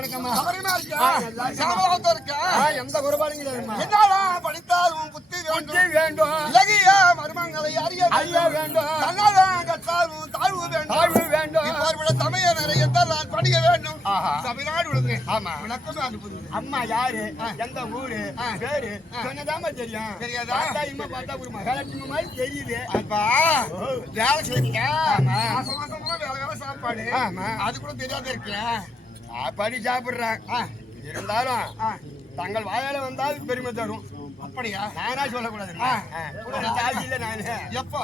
வணக்கம்மா. சபரிமா இருக்கா எந்த குறைபாடும் கிடையாதும்மா. என்னடா படித்தாலும் புத்தி வேண்டும், இலகிய மருமங்களை அறிய வேண்டும், தன்னாலும் கற்றாலும் தாழ்வு வேண்டும். இவ்வாறு தமிழரை எல்லாம் படிக்க வேண்டும். தமிழ்நாடு விடுங்க. ஆமா. விளக்கமே அனுப்புது. அம்மா யாரு, எந்த ஊரு, பேரு சொன்னதாம தெரியும். தெரியாதா? பார்த்தா ஒரு மகாலட்சுமி மாதிரி தெரியுது. அப்பா வேலை செய்றீங்க. மாசம் மாசமா வேலை சாப்பாடு. அது கூட தெரியாத இருக்கேன். சாப்பாடு சாப்பிடுறேன். இருந்தாலும் தங்கள் வாயால வந்தால் பெருமை தரும். அப்படியா? நானா சொல்லக்கூடாது. எப்போ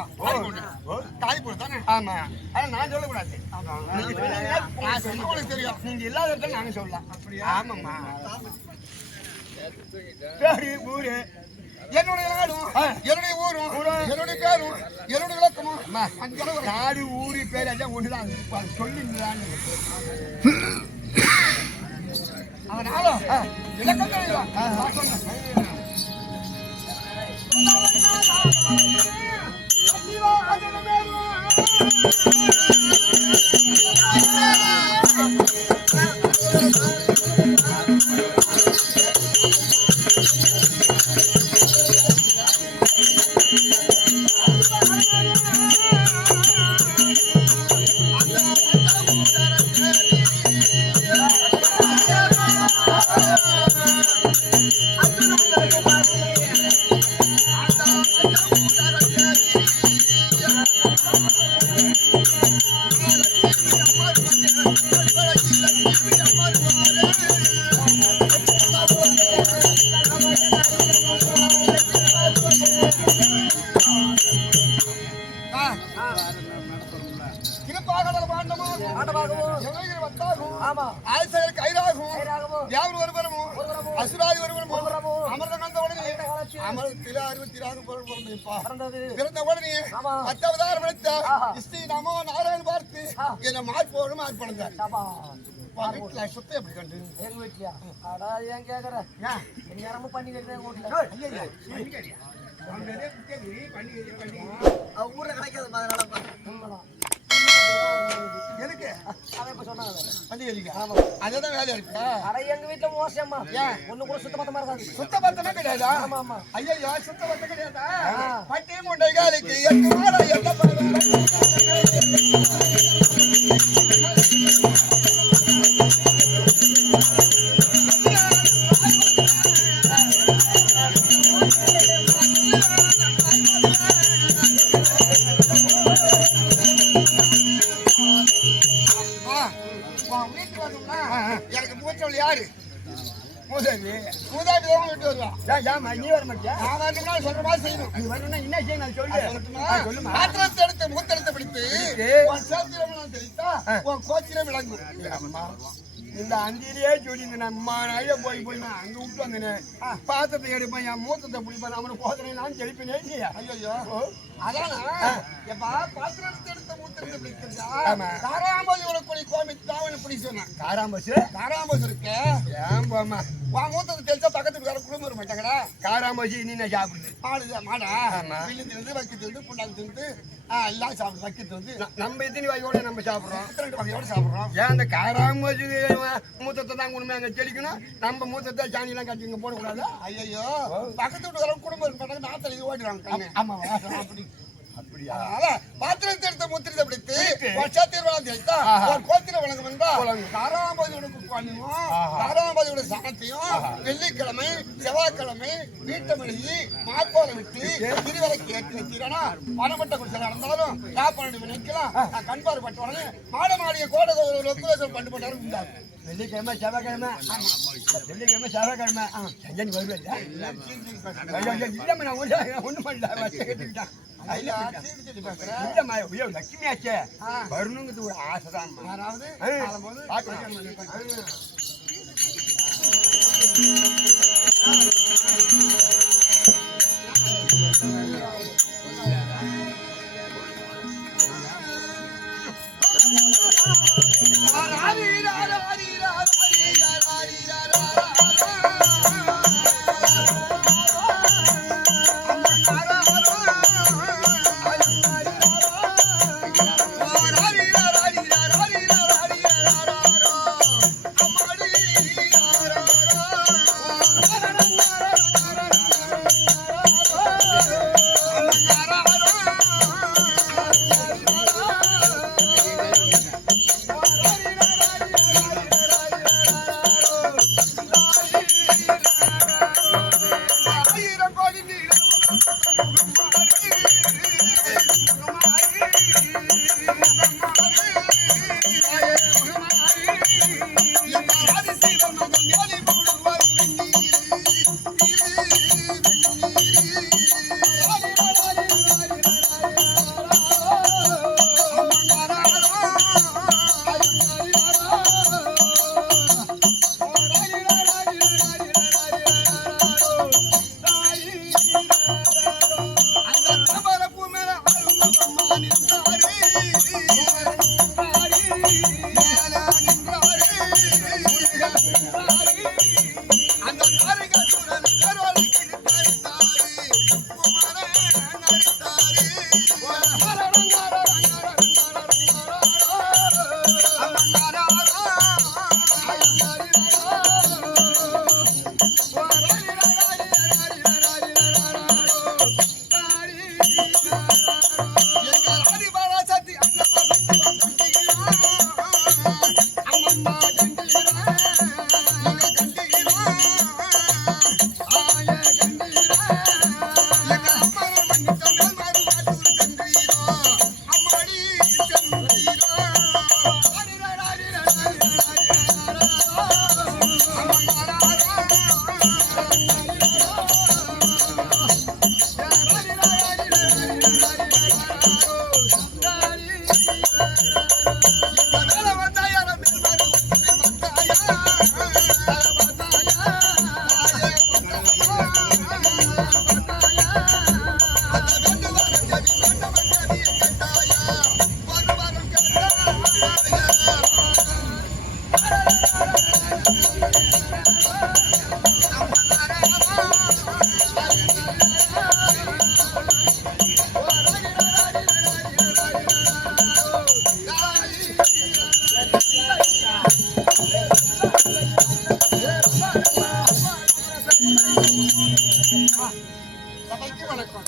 தாய் போடு தானே? ஆமா. ஆனா நான் சொல்லக்கூடாது. தெரியும். நீங்க இல்லாத இடத்துல நாங்க சொல்லலாம். அப்படியா? ஆமாம்மா. பேரு ஊரு என்னுடைய நாடும் என்னுடைய ஊரும் என்னுடைய பேரும் என்னுடைய விளக்கமும் நாடு ஊரு பேர் எல்லாம் ஒண்ணுதான். சொல்லுங்க அதனால விளக்கம் தெரியும். அசுராதி ஒருவரும் அமர்ந்த உடனே அமரத்தில் 66 பிறந்த உடனே 10 அவதாரம் எடுத்த ஸ்ரீ நமோ நாராயணன் பார்த்து என்ன மாற்போடும் மாற்படுங்க சுத்த எப்படி கண்டு எங்க வீட்டுலயா? அடா ஏன் கேக்குற? நேரமும் பண்ணி கேட்கிறேன் ஊர்ல கிடைக்காது. அதனால எதுக்கு அதை இப்ப சொன்னாங்க. அதுதான் வேலையா இருக்கா? அட எங்க வீட்டுல மோசமா ஒண்ணு கூட சுத்த பத்தமா இருக்காது. சுத்த பத்தமே கிடையாதா? ஆமா ஆமா. ஐயோ சுத்த பத்தம் கிடையாதா? பட்டி முண்டை காலிக்கு 8 மாடா எனக்கு மூச்சவள் யாரு? மூதாடி விட்டு வருவா. நீ வர மாட்டியா? நான் வரணும்னா சொல்ற மாதிரி செய்யணும். நீ வரணும்னா என்ன செய்யணும் சொல்லு. பாத்திரத்தை எடுத்து மூத்தெடுத்து பிடித்து உன் சேத்திரம் தெரிவித்தா உன் கோச்சிரம் விளங்கும். இந்த அந்திலேயே சொல்லிங்க நம்ம நாய போய் நான் அங்க விட்டு வந்தேன். பாத்திரத்தை எடுப்பேன், என் மூத்தத்தை பிடிப்பேன், அவனுக்கு போதனை நான் தெளிப்பேனே இல்லையா? ஐயோ அதான் பாத்திரத்தை எடுத்த மூத்தெடுத்து பிடிக்கிறதா காராம்பஸ் உனக்கு கோமித்தாவனு பிடி சொன்னான். காராம்பஸ் இருக்க ஏன் போமா உன் மூத்தத்தை தெளிச்சா பக்கத்துக்கு வேற குடும்பம் வர மாட்டாங்கடா. காராம்பசி நீ சாப்பிடுது மாடா வில்லு திருந்து வைக்க திருந்து புண்ணாக்கு திருந்து எல்லாம் சாப்பிடு வைக்கிறது வந்து நம்ம இத்தனை வகையோட நம்ம சாப்பிடுறோம். 2 வகையோட சாப்பிடுறோம். ஏன் அந்த காராம்பசி மூத்தத்தை தான் கொண்டு அங்க தெளிக்கணும். நம்ம மூத்தத்தை சாணி எல்லாம் கட்டி இங்க போடக்கூடாது. ஐயோ பக்கத்து வீட்டு குடும்பம் பண்ணாங்க நான் தெளிவு ஓடிடுறாங்க. ஆமா அப்படி அப்படியா? பாத்திரத்தை எடுத்த முத்திரத்தை பிடித்து வருஷத்தில் வளர்ந்தா கோத்திர வழங்கும் என்றால் காராம்பதியோட காராம்பதியோட சாணத்தையும் வெள்ளிக்கிழமை செவ்வாய்க்கிழமை வீட்டமணிக்கு மாக்கோலம் விட்டு திருவரைக்கு ஏற்றி வைக்கிறேன்னா பணப்பட்ட குடிசை நடந்தாலும் காப்பாடு நினைக்கலாம். நான் கண்பாறு பட்டு உடனே மாட மாடிய கோட பண்ணு போட்டாலும் உண்டாகும். வெள்ளிக்கிழமை செவ்வாய்க்கிழமை செஞ்சு வருவேன். ஒண்ணும் பண்ணல கேட்டுக்கிட்டான். லட்சுமியாச்சே வரணுங்கிறது ஒரு ஆசைதான். யாராவது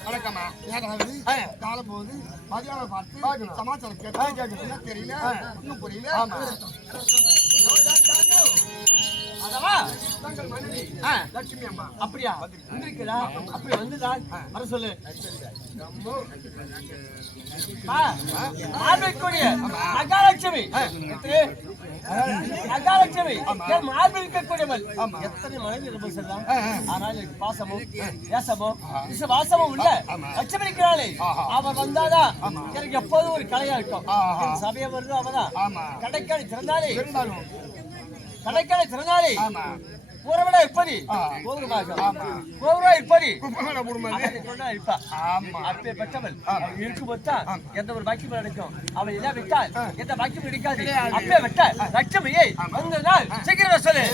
வணக்கம்மா. ஏதாவது காலம் போகுது மதியானம் பார்த்து சமாச்சாரம் கேட்டு என்ன தெரியல இன்னும் புரியல. அதவா தங்கள் மனைவி லட்சுமி அம்மா அப்படியா வந்திருக்கிறா? அப்படி வந்துதா வர சொல்லு. மார்பிற்குரிய மகாலட்சுமி மகாலட்சுமி மார்பில் இருக்கக்கூடியவள் எத்தனை மனைவி ரொம்ப சொல்லலாம். ஆனால் எனக்கு பாசமும் நேசமும் விசுவாசமும் உள்ள லட்சுமி இருக்கிறாளே, அவன் வந்தாதான் எனக்கு எப்போதும் ஒரு கலையா இருக்கும். சபையை வருது அவதான் கடைக்காடி திறந்தாலே கடைக்காடி திறந்தாலே பூரவனா இப்படி கோபுரா இப்படி இருப்பா. அப்பே பெற்றவள் இருக்கும்போது எந்த ஒரு பாக்கியம் நடக்கும். அவள் என்ன விட்டால் எந்த பாக்கியம் கிடைக்காது. அப்பே விட்ட லட்சுமியை அந்த நாள் சீக்கிரம் சொல்லு.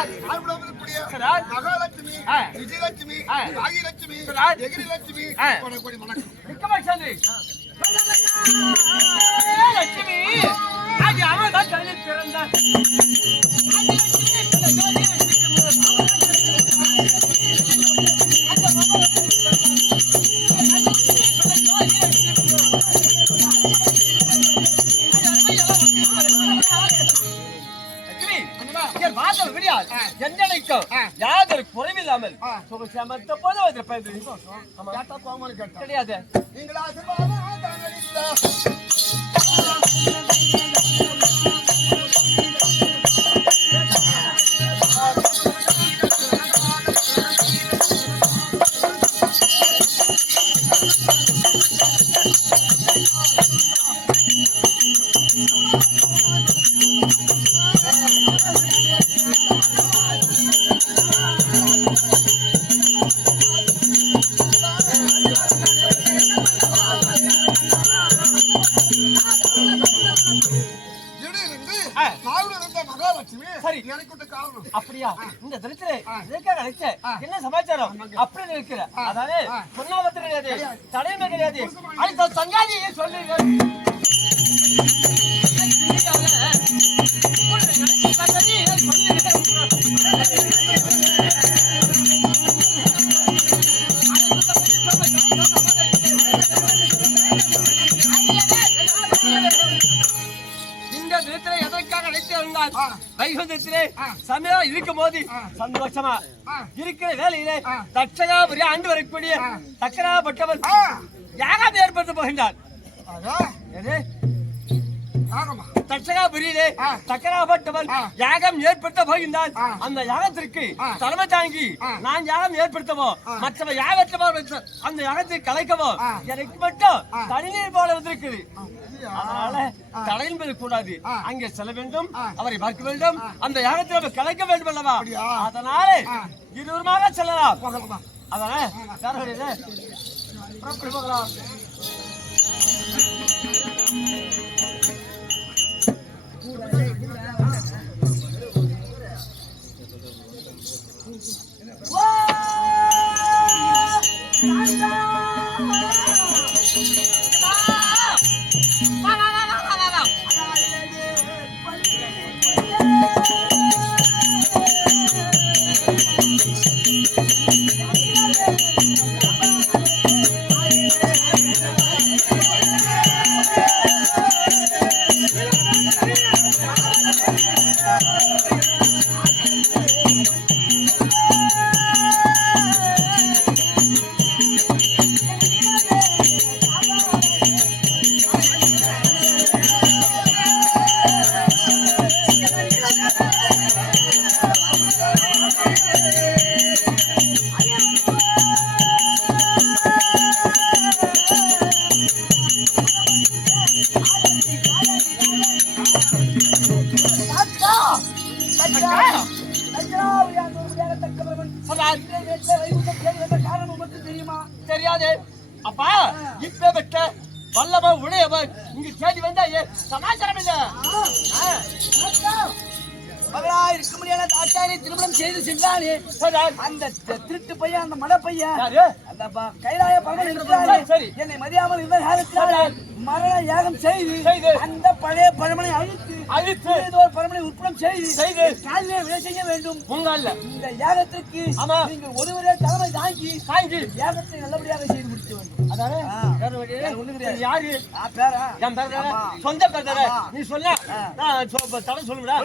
ஆழ்வுலகத்திற்குரிய சரா. மகாலட்சுமி, ஆ. விஜயலட்சுமி, ஆ. பாகியலட்சுமி, சரா. எகிரிலட்சுமி, ஆ. கோடி வணக்கம். மிக்க மகிழ்ச்சி. லட்சுமி அது அவன் தான் கல்லில் பிறந்தான். யாதொரு குறைவில்லாமல் சுகசமத்த போது அதில் பயன்படுத்தி கிடையாது. நீங்கள் ஆசீர்வாதம் தாங்களில்லா. திடீரென்று நாவில் இருந்த மகாலட்சுமி சரி. எனக்கு காரணம். அப்படியா? இந்த தினத்திலே இதற்காக அழைச்ச என்ன சமாச்சாரம் அப்படி இருக்கிற அதாவது சொன்னாமத்து கிடையாது, தடையுமே கிடையாது. அடுத்த சங்காதியை சொல்லுங்கள். இந்த தினத்திலே எதற்காக அழைத்து வந்தால் வைகுந்தத்திலே சமயம் இருக்கும் போது சந்தோஷமா இருக்கிற வேலையிலே தட்சகாபுரி ஆண்டு வரக்கூடிய தக்கராப்பட்டவன் யாகம் ஏற்படுத்த போகின்றான். எது? தட்சகாபுரியிலே தக்கராப்பட்டவன் யாகம் ஏற்படுத்த போகின்றான். அந்த யாகத்திற்கு தலைமை தாங்கி நான் யாகம் ஏற்படுத்தவோ மற்ற யாகத்தவோ அந்த யாகத்தை கலைக்கவோ எனக்கு மட்டும் தனிநீர் போல வந்திருக்குது. அதனால தலையின்பது கூடாது, அங்கே செல்ல வேண்டும், அவரை பார்க்க வேண்டும், அந்த யாகத்தை கலைக்க வேண்டும் அல்லவா? அதனால இருவருமாக செல்லலாம். அதனால போகலாம். தெரியாது. அப்பா இப்ப பெற்ற வல்லவ உடையவன் இங்கு தேடி வந்தா சமாச்சாரம் இல்ல. மகளாய் இருக்க முடியாத ஆச்சாரிய திருமணம் செய்து சென்றானே அந்த திருட்டு பையன், அந்த மட பையன், அந்த கைலாய பரமன் இருக்கிறானே, என்னை மதியாமல் இருந்த காலத்தில் மரண யாகம் செய்து அந்த பழைய பரமனை அழித்து ஒரு பரமனை உற்படம் செய்து காலிலே விலை செய்ய வேண்டும். இந்த யாகத்திற்கு நீங்கள் ஒருவரே தலைமை தாங்கி யாகத்தை நல்லபடியாக செய்து முடிக்க வேண்டும். யாரு சொந்த பேர நீ சொல்ல தடை சொல்லுடா.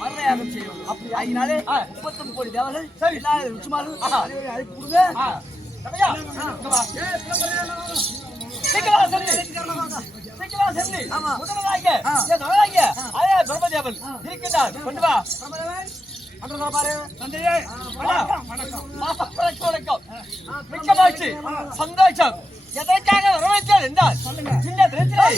மரணயாகம் செய்யும். அப்படி ஆகினாலே 39 கோடி தேவர்கள் சரி அழைப்பு கொடுங்க. சந்தோஷம் எதற்காக வரவேற்றால் என்றால் இந்த தினத்திலே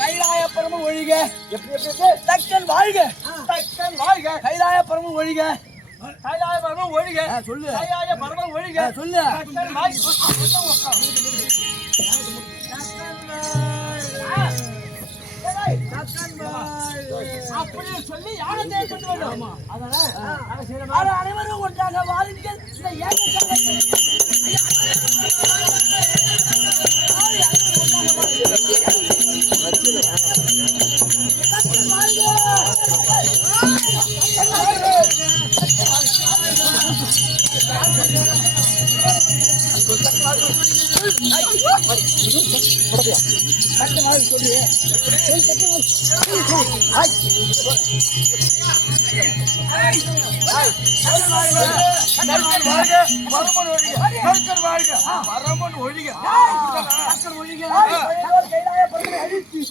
கைலாய பரம ஒழிக. தக்கன் வாழ்க. தக்கன் வாழ்க. கைலாய பரம ஒழிக. கைலாய பரமம் ஒழிக. சொல்லு. கைலாய பரமம் ஒழிக. சொல்லு. தக்கன் வாழ்க. அப்படி சொல்லி யாகத்தை ஏற்படுத்த வேண்டும். அதனால அனைவரும் ஒன்றாக வாருங்கள். இந்த ஏக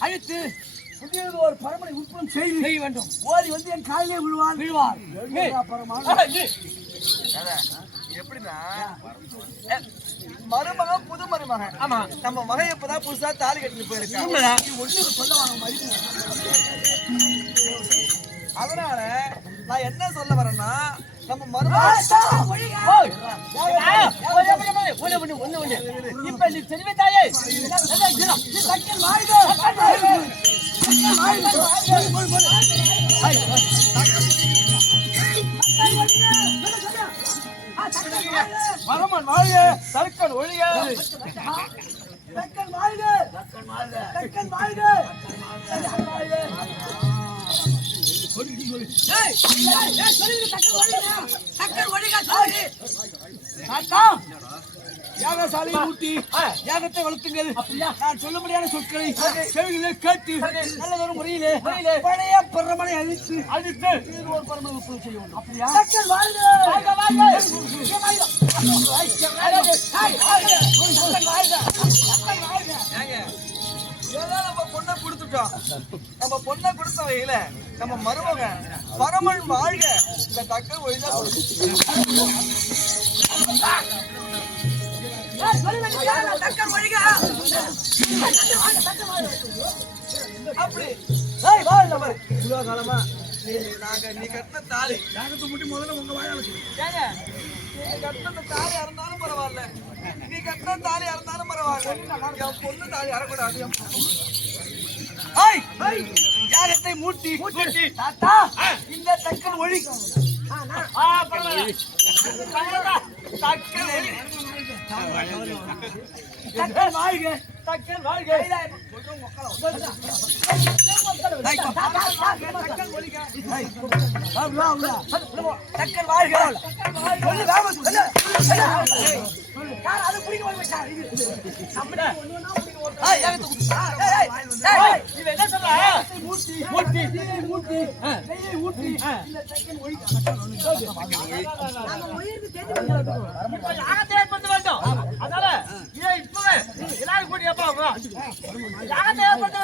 அழித்து புதியது ஒரு பரமனை உற்பத்தி செய்ய வேண்டும். ஓடி வந்து என் காலிலே விழுவார். எப்படின்னா மருமகன் புது மருமகன். ஆமா, நம்ம மகன் இப்பதான் புதுசா தாலி கட்டிட்டு போயிருக்கான். அதனால நான் என்ன சொல்ல வரேன்னா, நம்ம மருமகன் இப்ப நீ தெரிவித்தாயே மரமன் வாழ்க. தற்கன் ஒழிக. தக்கன் வாழ்க. தக்கன் வாழ்க. யாகசாலை ஊட்டி யாகத்தை வளர்த்துங்கள். நான் சொல்லும்படியான சொற்களை செவிகளை கேட்டு நல்லதொரு முறையிலே பழைய பரமனை அழித்து ஒரு பரமனை உற்பத்தி செய்ய வேண்டும். அப்படியா? ஏதோ நம்ம பொண்ணை கொடுத்துட்டோம். நம்ம பொண்ணை கொடுத்த வகையில நம்ம மருமகன் பரமன் வாழ்க. இந்த தக்க ஒழிதான் அப்படி இவ்வளவு காலமா நீ கட்டின தாலி முதல்ல உங்க வாழ வச்சு நீ கட்டின தாலி அறந்தாலும் பரவாயில்ல, நீ கட்டின தாலி அறந்தாலும் பரவாயில்ல, என் பொண்ணு தாலி அறக்கூடாது. யாகத்தை மூட்டி தாத்தா இந்த தக்கன் ஒழி தக்கன் வாழ்க. தக்கன் வாழ்க. தக்கன் வாழ்க. அதனால இப்பவே எல்லாரும் கூட்டி எப்பா யாகத்தை ஏற்படுத்த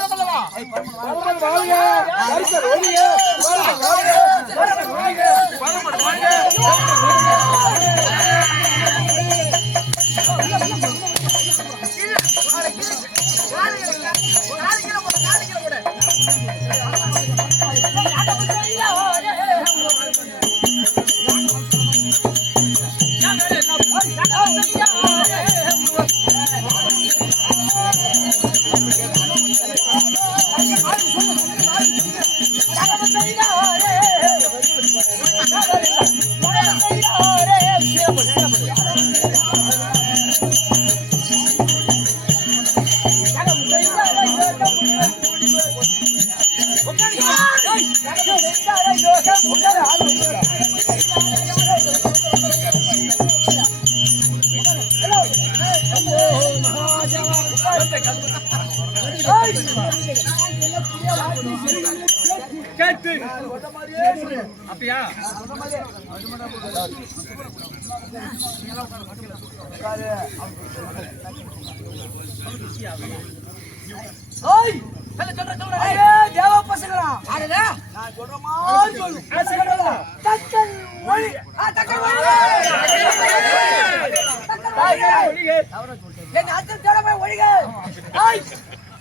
சொல்லிட்டியா? ஓய் ஐயே தேவ பசங்களா அடடா நான் சொல்ற மாதிரி சொல்லு பசங்களா தக்கல் ஒளி தக்கல் ஒளி என் அத்தர் தேடமே ஒளிக ஐய்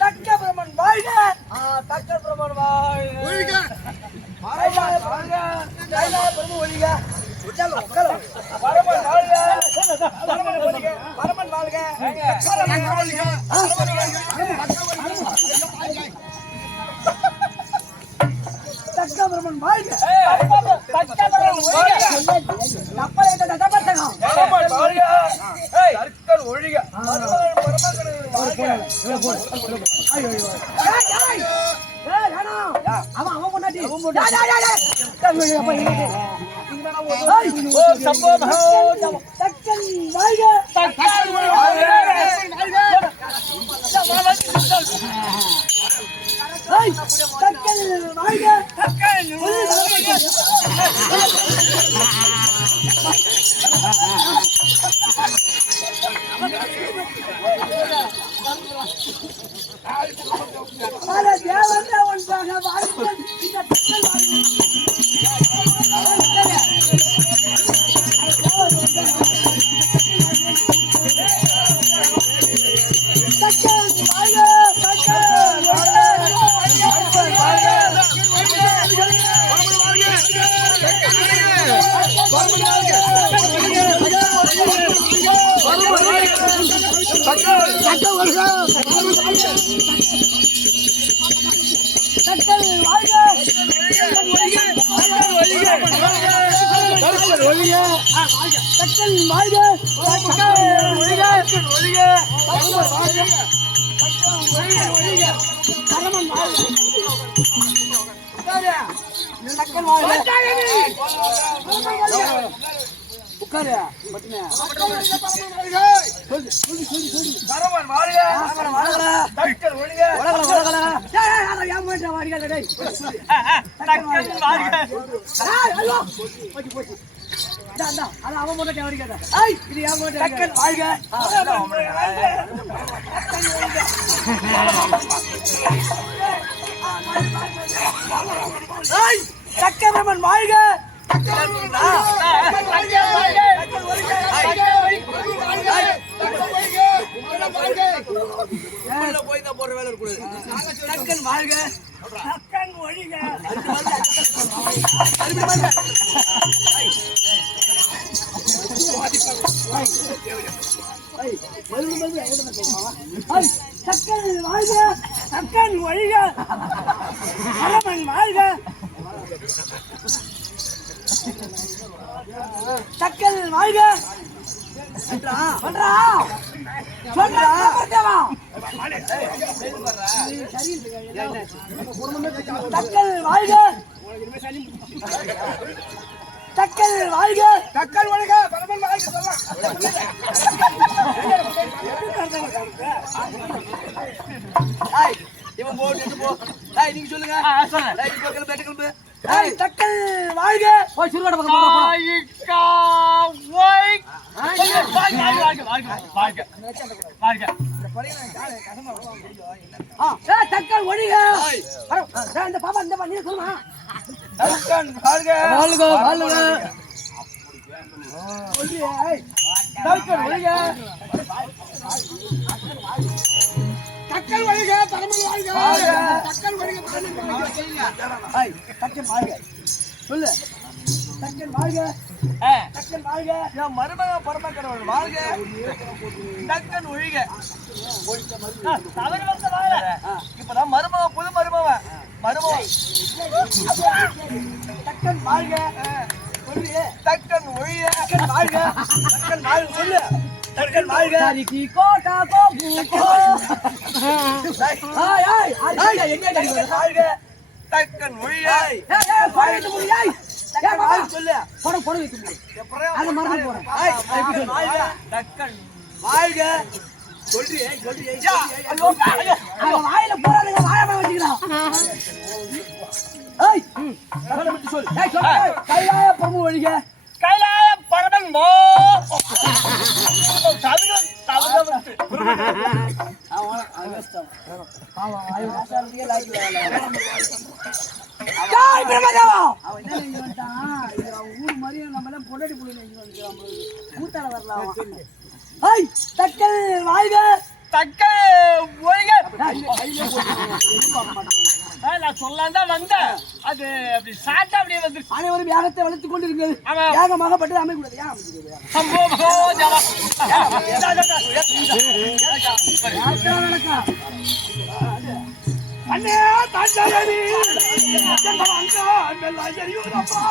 தக்க பிரமன் வாழ்க தக்க பிரமன் வாழ்க ஒழிக. வாழ்க வாழ்க கைலா பிரமன் ஒளிக உடல் உக்கல பரமன் வாழ்க பரமன் ஒளிக பரமன் வாழ்க பரமன் வாழ்க தக்க பிரமன் வாழ்க தக்க பிரமன் வாழ்க தப்ப ஏட்ட தப்ப தகம் பரமன் வாழ்க. ஏய் தர்க்கன் ஒழிக. அவன் கொண்டாட்டி ஓ சம்பவம் தக்கன் வாழ்க தக்கன் தக்கன் வாழ்க பல தேவந்த ஒன்றாக வாழ்க்கை இந்த தக்கன் உட்காரு பரமன் வாழ்க. தர்க்கன் ஒழிக. தர்க்கன் வாழ்க. சக்கரமன் வாழ்க தக்கன் வாழ்க தக்கன் ஒழிக தக்கன் வாழ்க தக்கன் ஒழிக பரமன் வாழ்க தக்கன் வாழ்க சொல்றா சொல்றா தக்கல் வாழ்க தக்கல் வாழ்க தக்கல் ஒழிக. பரமன் வாழ்க சொல்லலாம். இவன் போட்டு போ நீங்க சொல்லுங்க சொல்றேன். தக்கல் வாழ்க போய் சுருவாட பக்கம் தக்கல் ஒழிக இந்த பாப்பா இந்த நீ சொல்லுமா தர்க்கன் வாழ்க. வாழ்க வாழ்க தக்கல் ஒழிக தக்கல் ஒழிக. பரமன் வாழ்க. தக்கல் ஒழிக. பரமன் வாழ்க. தக்கன் வாழ்க சொல்லு தக்கன் வாழ்க தக்கன் வாழ்க என் மருமக பரமக்கடவுள் வாழ்க. தர்க்கன் ஒழிக. இப்பதான் மருமக புது மருமக தக்கன் வாழ்க சொல்லு தர்க்கன் ஒழிக. தக்கன் வாழ்க தக்கன் வாழ்க சொல்லு தக்கன் வாழ்க கி கோட்டா கோ கோ ஏய் ஏய் எங்க வாழ்க. தர்க்கன் ஒழிக. போயிட்டு முடியாய் தக்கன் வாழ்க சொல்லு போட வைக்க முடியும் அது மறந்து போறேன் வாழ்க. தர்க்கன் வாழ்க சொல்றியே அவன் வாயில போறானுங்க வாழ வச்சுக்கிறான் ஏய் சொல்ல விட்டு சொல். ஏய் சொல்ல. கைலாய பிரபு ஒழிக. கைலாய பரமன் மோ தவிர அவன் அகஸ்டம். அவன் ஆசாரத்துக்கே லாய்க்கல. ஜாய் பிரம்மதேவா. அவன் என்ன நினைச்சு வந்துட்டான்? இது அவன் ஊர் மாதிரியே நம்ம எல்லாம் பொண்டாட்டி புள்ளி நினைச்சு வந்துட்டான். கூத்தால வரலாம் அவன். ஏய் தக்கல் வாய்க. தக்கல் ஒழிக. நான் சொல்லலாம் தான் வந்தேன். அது அப்படி சாட்டா அப்படியே வந்து அனைவரும் யாகத்தை வளர்த்துக் கொண்டிருக்கிறது. ஆமா. யாகமாக பட்டு அமைக்கூடாது. ஏன் அமைக்கிறது? சம்போ ஜவா அண்ணே தாண்டாயி எங்கள் அங்கா மெல்ல எரியுதப்பா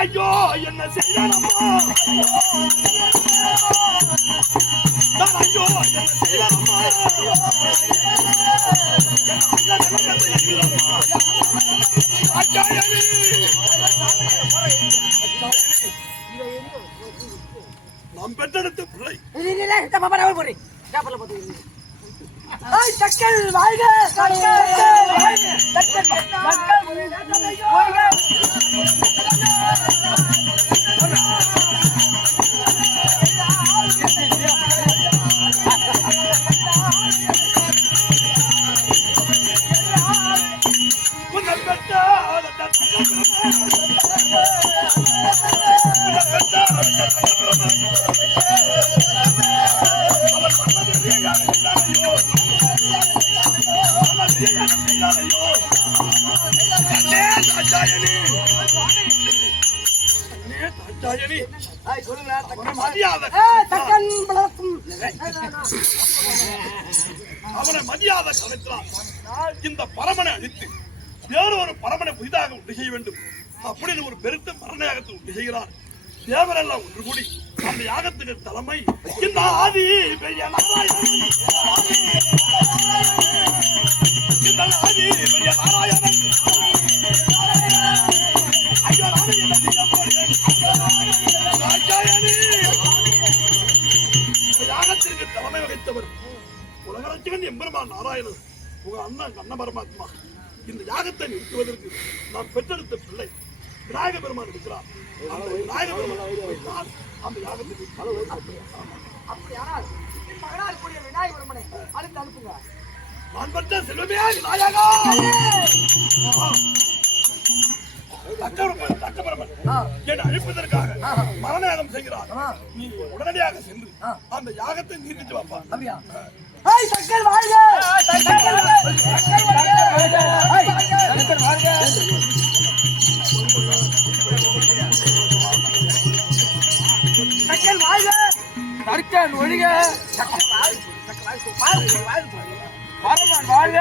ஐயோ என்ன செய்யலாமா ஐயோ என்ன செய்யலாமா நாம் பெற்றெடுத்த பிள்ளை தக்கல் வாழ்க. அவனை மரியாதை கலைத்தார். இந்த பரமனை அழித்து வேறு ஒரு பரமனை புதிதாக உண்டு செய்ய வேண்டும் அப்படின்னு ஒரு பெருத்த மரண யாகத்தை உண்டு செய்கிறார். தேவரெல்லாம் ஒன்று கூடி அந்த யாகத்துக்கு தலைமை இந்த ஆதி பெரிய நாராயணன். இந்த ஆதி பெரிய நாராயணன் ஐயா நானே என்ன செய்ய போறேன் யாகத்திற்கு தலைமை வகித்தவர் உலகரட்சகன் எம்பெருமான் நாராயணன். உங்க அண்ணன் கண்ண பரமாத்மா இந்த யாகத்தை நிறுத்துவதற்கு நான் பெற்றெடுத்த பிள்ளை விநாயக பெருமான் இருக்கிறார். அந்த விநாயக பெருமான் அந்த யாகத்துக்கு நான் பெற்ற செல்வமே விநாயகா. தக்கபரமன் என்னை அழிப்பதற்காக மரண யாகம் செய்கிறார். நீ உடனடியாக சென்று அந்த யாகத்தை நீட்டிட்டு வாப்பா. தக்கல் வாழ்க. தக்கல் வாழ்க. தர்க்கன் ஒழிக. பரமன் வாழ்க.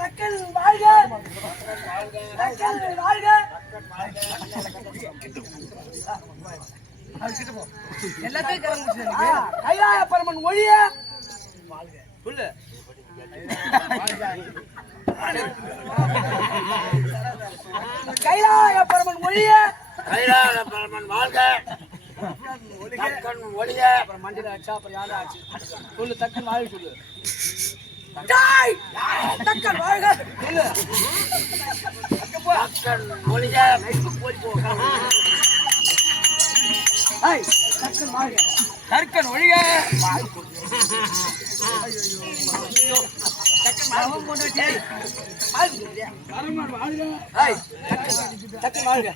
தக்கல் வாழ்க. தக்கல் வாழ்க. எல்லாத்தையும் கைலாய பரமன் ஒழிய சொல்லு. கைலாய பரமன் ஒழிய. கைலாய பரமன் வாழ்க. தக்கன் ஒழிக. அப்புறம் மண்டியில ஆச்சா அப்புறம் யாரும் ஆச்சு சொல்லு. தக்கன் வாழ்க சொல்லு. தக்கன் வாழ்க சொல்லு. தக்கன் ஒழிக. தக்கன் வாழ்க. தர்க்கன் ஒழிக. தக்கன் கொண்டு வச்சு பரமன் வாழ்க. தக்கன் வாழ்க.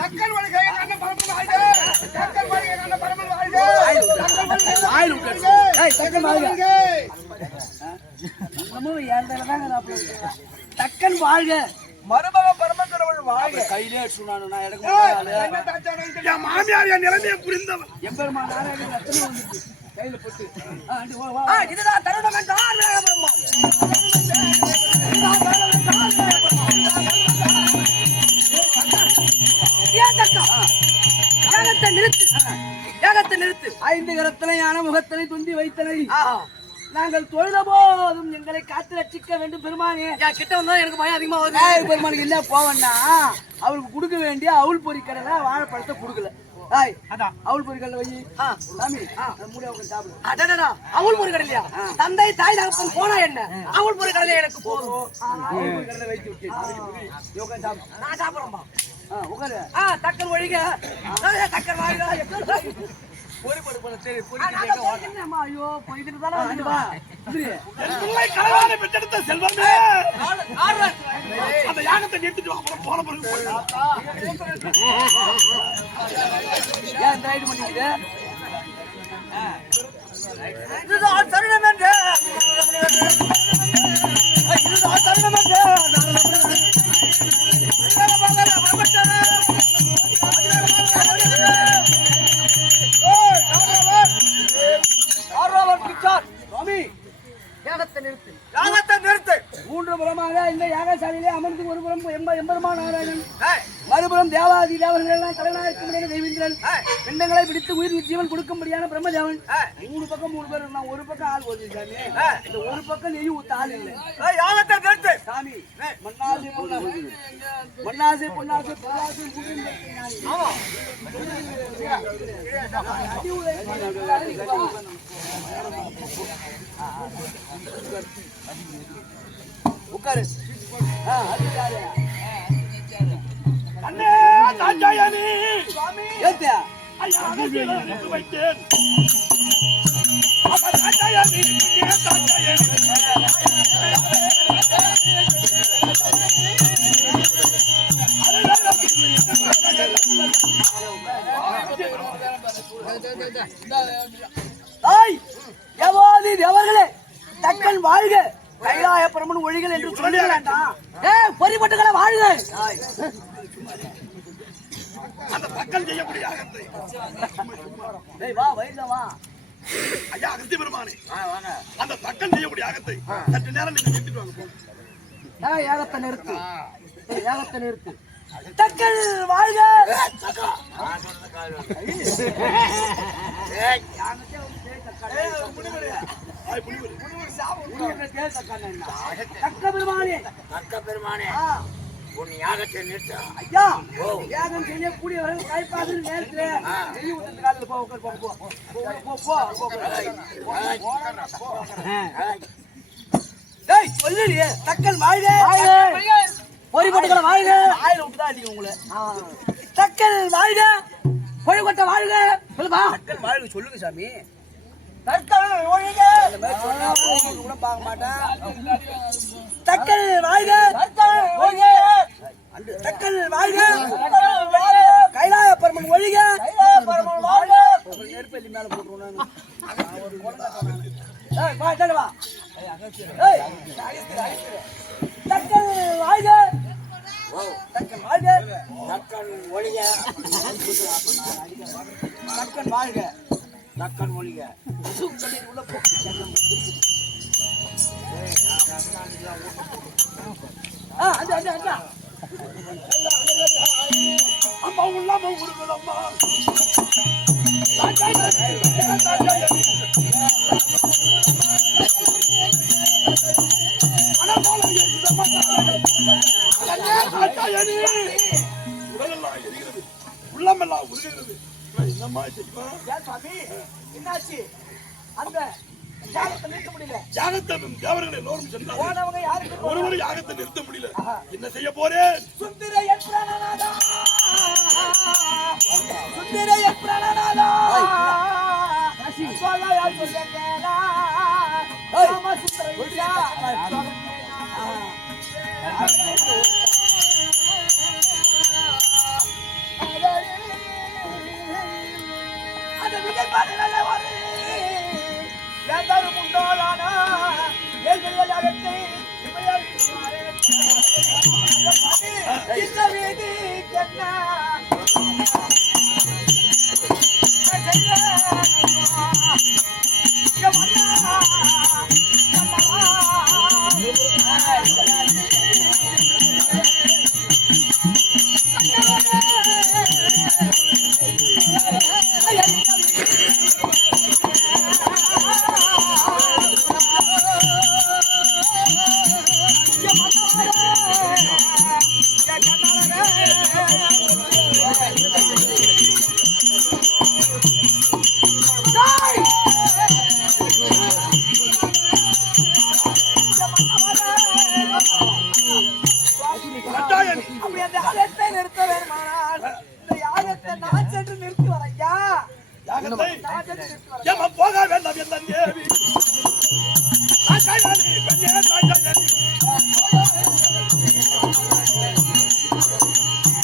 தக்கல் வாழ்க. என்ன பரமன் வாழ்க. தக்கல் வாழ்க. என்ன பரமன் வாழ்க. தக்கன் வாழ்க. தக்கன் வாழ்க. மருமக பரமக்கடவுள் வாழ்க. கையிலே சொன்னானு நான் எடுக்க என் மாமியார் என் நிலைமையை புரிந்தவன். எம்பெருமான் நாராயணன் ரத்தனம் வந்துச்சு கையில போட்டு. இதுதான் தருணம் என்றார் விநாயகபெருமான். யாகத்தை நிறுத்து. யாகத்தை நிறுத்து. 5 கரத்தனை யான முகத்தனை துண்டி வைத்தனை நாங்கள் தொழுத போதும் எங்களை காத்து ரட்சிக்க வேண்டும் பெருமானே. கிட்ட வந்தா எனக்கு பயம் அதிகமா வருது. பெருமானுக்கு இல்ல போவன்னா அவருக்கு கொடுக்க வேண்டிய அவுள் பொறிக்கடலை வாழைப்பழத்தை கொடுக்கல. அவுள் பொறிக்கடலை வை சாமி சாப்பிடு. அவுள் பொறிக்கடலையா? தந்தை தாய் தகப்பன் போனா என்ன, அவுள் பொறிக்கடலை எனக்கு போதும். அவுள் பொறிக்கடலை வைத்து விட்டு நான் சாப்பிடுறோம்பா. உட்காரு. தக்கர் ஒழிக தக்கர் வாங்க. ஐயோ போயிட்டு பெற்றெடுத்த செல்வமே அந்த யாகத்தை நிறுத்திட்டு அப்புறம் போன பிறகு ஏன் ரைடு பண்ணிக்கிட்டு மூன்று புறமாக இந்த யாகசாலையிலே அமர்ந்து ஒரு புறம் எம்பெருமான் நாராயணன், மறுபுறம் தேவாதி தேவர்கள் எல்லாம் தலைநாயக்க தெய்வீந்திரன், பிண்டங்களை பிடித்து உயிர் ஜீவன் கொடுக்கும்படியான பிரம்மதேவன். 3 பக்கம் 3 பேர் இருந்தான். ஒரு பக்கம் ஆள் போகுது சாமி. இந்த ஒரு பக்கம் நெய் ஊத்த ஆள் இல்லை. சாமி மண்ணாசை பொன்னாசை மண்ணாசை பொன்னாசை பொன்னாசை உட்காரு. அண்ணே தாச்சாயானி ஏத்தியா வைத்தேன் தாச்சாயானி தேவாதி தேவர்களே தக்கன் வாழ்க, கைலாய பரமன் ஒழிகள் என்று சொல்ல வேண்டாம். பொறிப்பட்டுகளை வாழ்க. அந்த தக்கன் செய்யக்கூடிய யாகத்தை வா வயசா வா ஐயா அகஸ்திய பெருமானே, அந்த தக்கன் செய்யக்கூடிய யாகத்தை சற்று நேரம் நீங்க நிறுத்திட்டு வாங்க போங்க. யாகத்தை நிறுத்து, யாகத்தை நிறுத்து. தக்கன் வாழ்க. ஐயா யாகம் செய்யக்கூடியவர்கள் கைப்பாடு நேரத்தில் சொல்லியே தக்கன் வாழ்க, பொறிப்பட்டுகளை வாழ்க. ஆயிரம் விட்டுதான் அடிக்கும் உங்களை. தக்கன் வாழ்க, பொறிப்பட்ட வாழ்க. சொல்லுப்பா தக்கன் வாழ்க சொல்லுங்க சாமி. தக்கன் ஒழிக கூட பார்க்க மாட்டேன். தக்கன் வாழ்க, தக்கன் வாழ்க, கைலாய பரமன் ஒழிக. நெருப்பள்ளி மேல போட்டுருவோம். தக்கன் வாழ்க, தக்கன் வாழ்க, தக்கன் ஒழிக, தக்கன் வாழ்க, தக்கன் ஒழிக. உள்ள போ. அந்த அந்த அந்த அம்மா உள்ளாம உருகுதம்மா உடலெல்லாம் எரிகிறது, உள்ளமெல்லாம் உருகிறது. என்னம்மா செய்வா? என்னாச்சு? அந்த யாகத்தை நிறுத்த முடியல. யாகத்தை தேவர்கள் எல்லோரும் சென்றார்கள். போனவங்க யாருக்கு ஒருவரு யாகத்தை நிறுத்த முடியல. என்ன செய்ய போறேன்? சுந்தரையன் பிராணநாதா, சுந்தரையன் பிராணநாதா, சோழாயால் சொல்லுங்கடா, ராம சுந்தரையா. அது விஜய் பாடல ஒரு யாரும் உண்டாலானா ஏழ்கள் அகத்தை இந்த வீதி என்ன அந்த தேவி தாச்சாயணி பெண்ணே தாச்சாயணி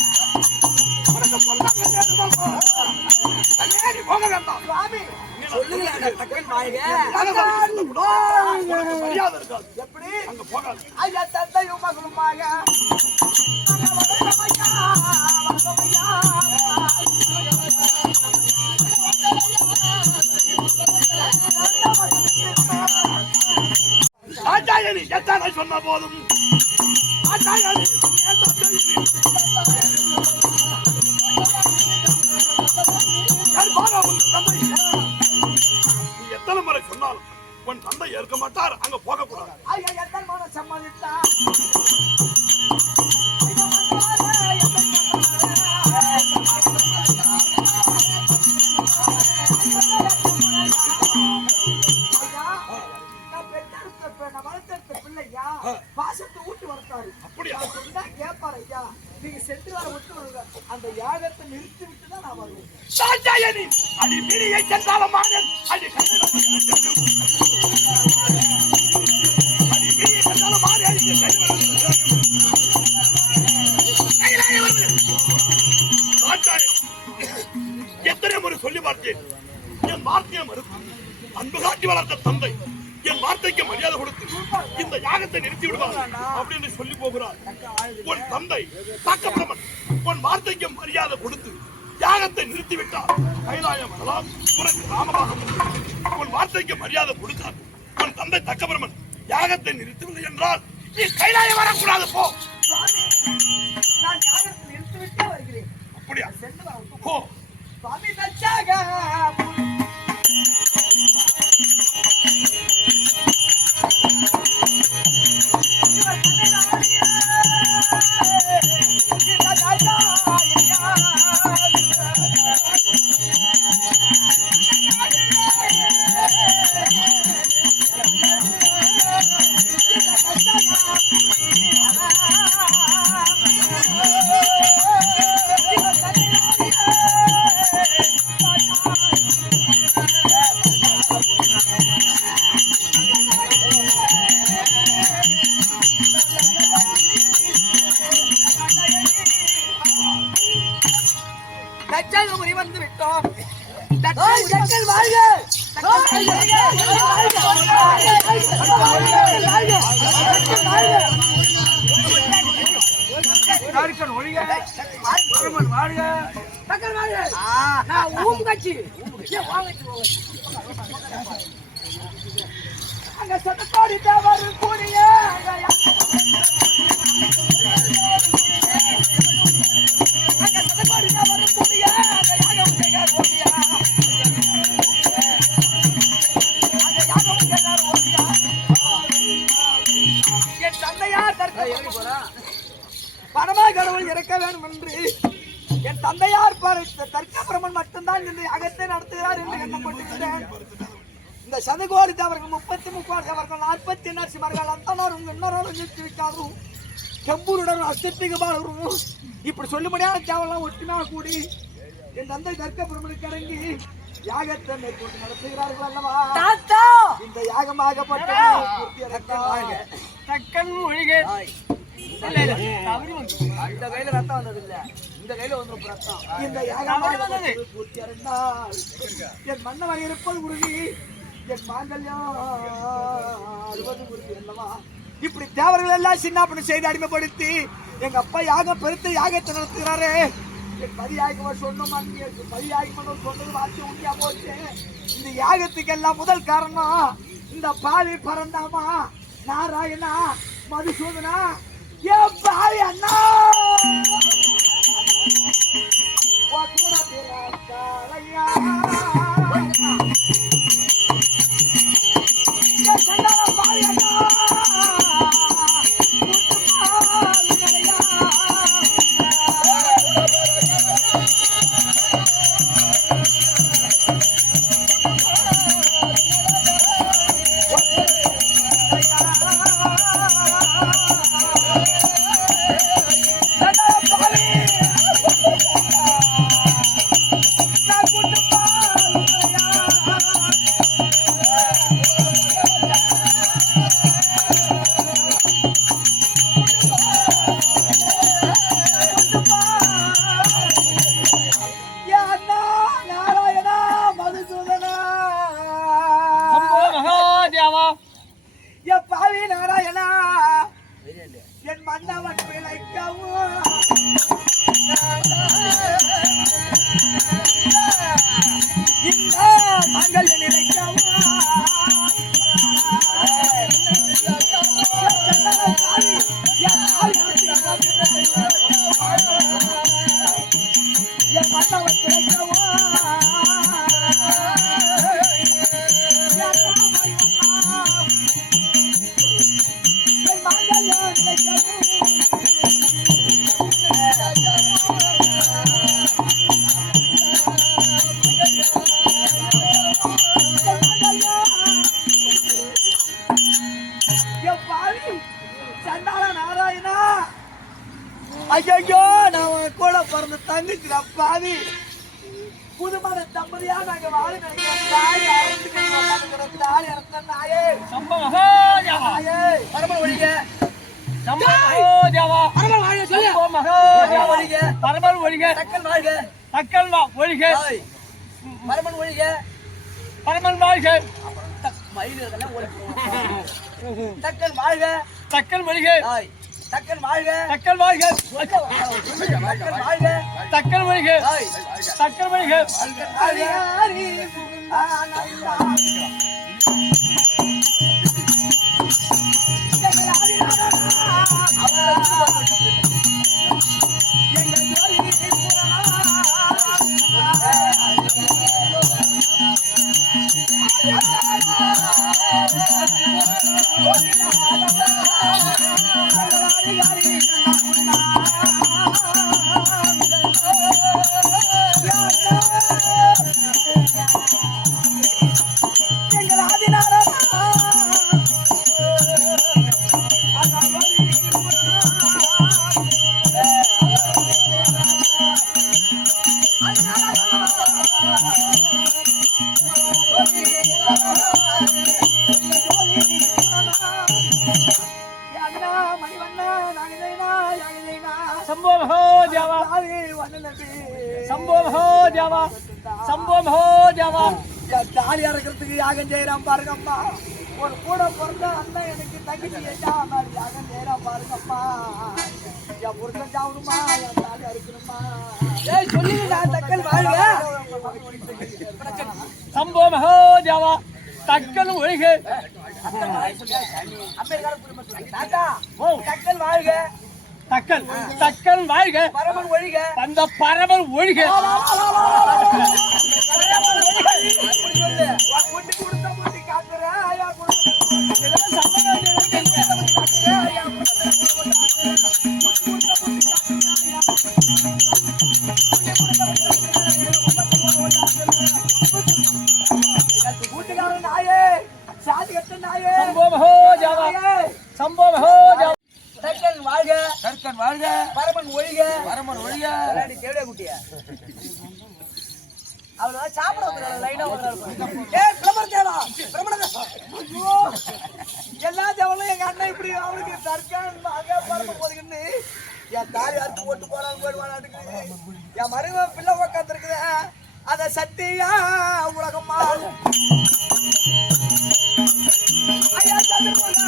உனக்கு பொல்லாங்க நேருமாமா கல்யாணி போக வேண்டாம் சுவாமி சொல்லுங்க தக்கன் வாங்க உனக்கு மரியாதை இருக்காது எப்படி அங்க போகாது ஐயா தந்தையும் மகளுமாக தாச்சாயணி எத்தனை சொன்ன போதும் தாச்சாயணி தந்தை நீ எத்தனை முறை சொன்னாலும் உன் தந்தை ஏற்க மாட்டார் அங்க போக கூடாது ஐயா எத்தனை மன சம்மதித்தா பாசத்தை ஊட்டி வளர்த்தாரு அப்படியா சொன்னா கேட்பாரு ஐயா நீங்க சென்று வர விட்டு வருங்க அந்த யாகத்தை நிறுத்தி விட்டு தான் நான் வருவேன் தாச்சாயணி அடி மீறியை சென்றாலும் மாறன் அடி மீறியை சென்றாலும் மாறி எத்தனை முறை சொல்லி பார்த்தேன் என் வார்த்தையை மறுத்து அன்பு காட்டி வளர்த்த தந்தை என் வார்த்தைக்கு மரியாதை கொடுத்து இந்த யாகத்தை நிறுத்தி விடுவார் அப்படின்னு சொல்லி போகிறார் உன் தந்தை தாக்கப்பிரமன் உன் வார்த்தைக்கு மரியாதை கொடுத்து யாகத்தை நிறுத்திவிட்டார் கைலாயம் வரலாம் உனக்கு ராமபாகம் உன் வார்த்தைக்கு மரியாதை கொடுத்தார் உன் தந்தை தக்கபிரமன் யாகத்தை நிறுத்தவில்லை என்றால் நீ கைலாயம் வரக்கூடாது போ நான் யாகத்தை நிறுத்தி விட்டே வருகிறேன் அப்படியா சென்று வர போ சுவாமி தச்சாக தச்சாகபுரி வந்து விட்டோம் தச்சல் வாழ்க அங்க சட்டத்தோடி தேவர் கூடிய என் தந்தையார் பரமா கடவுள் இறக்க வேண்டும் என்று என் தந்தையார் தர்க்கபிரமன் மட்டும்தான் இந்த அகத்தை நடத்துகிறார் என்று எண்ணப்பட்டிருந்தேன். இந்த சதுகோடி தேவர்கள் 33 தேவர்கள் 40 நரசிம்மர்கள் அத்தனோரும் இன்னொரு நிறுத்திவிட்டாரும் செம்பூருடன் அஸ்திக்கு பாலரும் இப்படி சொல்லும்படியான தேவெல்லாம் ஒற்றுமையாக கூடி என் தந்தை தர்க்கபிரமனுக்கு அடங்கி யாகத்தை மேற்கொண்டு நடத்துகிறார்கள் அல்லவா தாத்தா இந்த யாகமாகப்பட்ட தக்கன் மொழிகை இந்த கையில ரத்தம் வந்தது இல்ல இந்த கையில வந்து ரத்தம் இந்த யாகமாக பூர்த்தி அடைந்தால் என் மன்னவன் இருப்பது உறுதி என் மாங்கல்யம் அறுபது உறுதி அல்லவா இப்படி தேவர்கள் எல்லாம் சின்ன பண்ணி செய்து அடிமைப்படுத்தி எங்க அப்பா யாகம் பெருத்து யாகத்தை நடத்துகிறாரு என் பதியாகவர் சொன்னோம் பதியாகவர் சொன்னது வார்த்தை உண்டியா போச்சு இந்த யாகத்துக்கு எல்லாம் முதல் காரணம் இந்த பாவி பறந்தாமா நாராயணா மதுசூதனா ஏன் பாவி அண்ணா பாவி நாராயணா என் மன்னவன் பிழைக்கவும் இந்த மங்கள் நினைக்கவும் என் மன்னவன் பிழைக்கவும் ஐயோ நான் உன் கூட பிறந்த தங்கச்சி பாவி புதுமண தம்பதியா நாங்க வாழ நினைக்கிறோம் தாய் அறுத்துக்கிறோம் தாய் அறுத்த நாயே நாயே பரம ஒழிக பரமன் ஒழிக தக்கல் வாழ்க தக்கல் ஒழிக பரமன் ஒழிக பரமன் வாழ்க மயிலெல்லாம் ஒழிக்கும் தக்கல் வாழ்க தக்கல் ஒழிக தக்கல் வாழ்க தக்கல் வாழ்க தக்கல் வாழ்க தக்கல் ஒழிக தக்கல் ஒழிக சம்போ மகோ தேவா சம்போ மகோ தேவா சம்போ மகோ தேவா தாலி அறக்கிறதுக்கு யாகம் செய்யறான் பாருங்கம்மா ஒரு கூட பிறந்த அண்ணன் எனக்கு தகுதி யாகம் செய்யறான் பாருங்கம்மா என் புருஷன் சாவணுமா என் தாலி அறுக்கணுமா சொல்லுங்க தக்கல் வாழ்க சம்போ மகோ தேவா தக்கல் ஒழிக தக்கல் வாழ்க தக்கல் தக்கல் வாழ்க பரமன் ஒழிக அந்த பரமன் ஒழிக கூட்டுக்காரன் நாயே சாதி கட்ட நாயே சம்போ மகோ தேவா சம்போ மகோ தேவா தக்கன் வாழ்க கற்கன் வாழ்க பரமன் ஒழிக பரமன் ஒழிக கேளே குட்டிய அவள சாப்பிட லைனா எல்லா தேவனும் எங்க அண்ணன் இப்படி அவளுக்கு தற்கான் பரம போதுன்னு என் தாலி அறுத்து போட்டு போறாங்க போயிடுவானாட்டுக்கு என் மரும பிள்ளை உட்காந்து இருக்குது அத சத்தியா உலகம்மா ஐயா சந்திரமோகா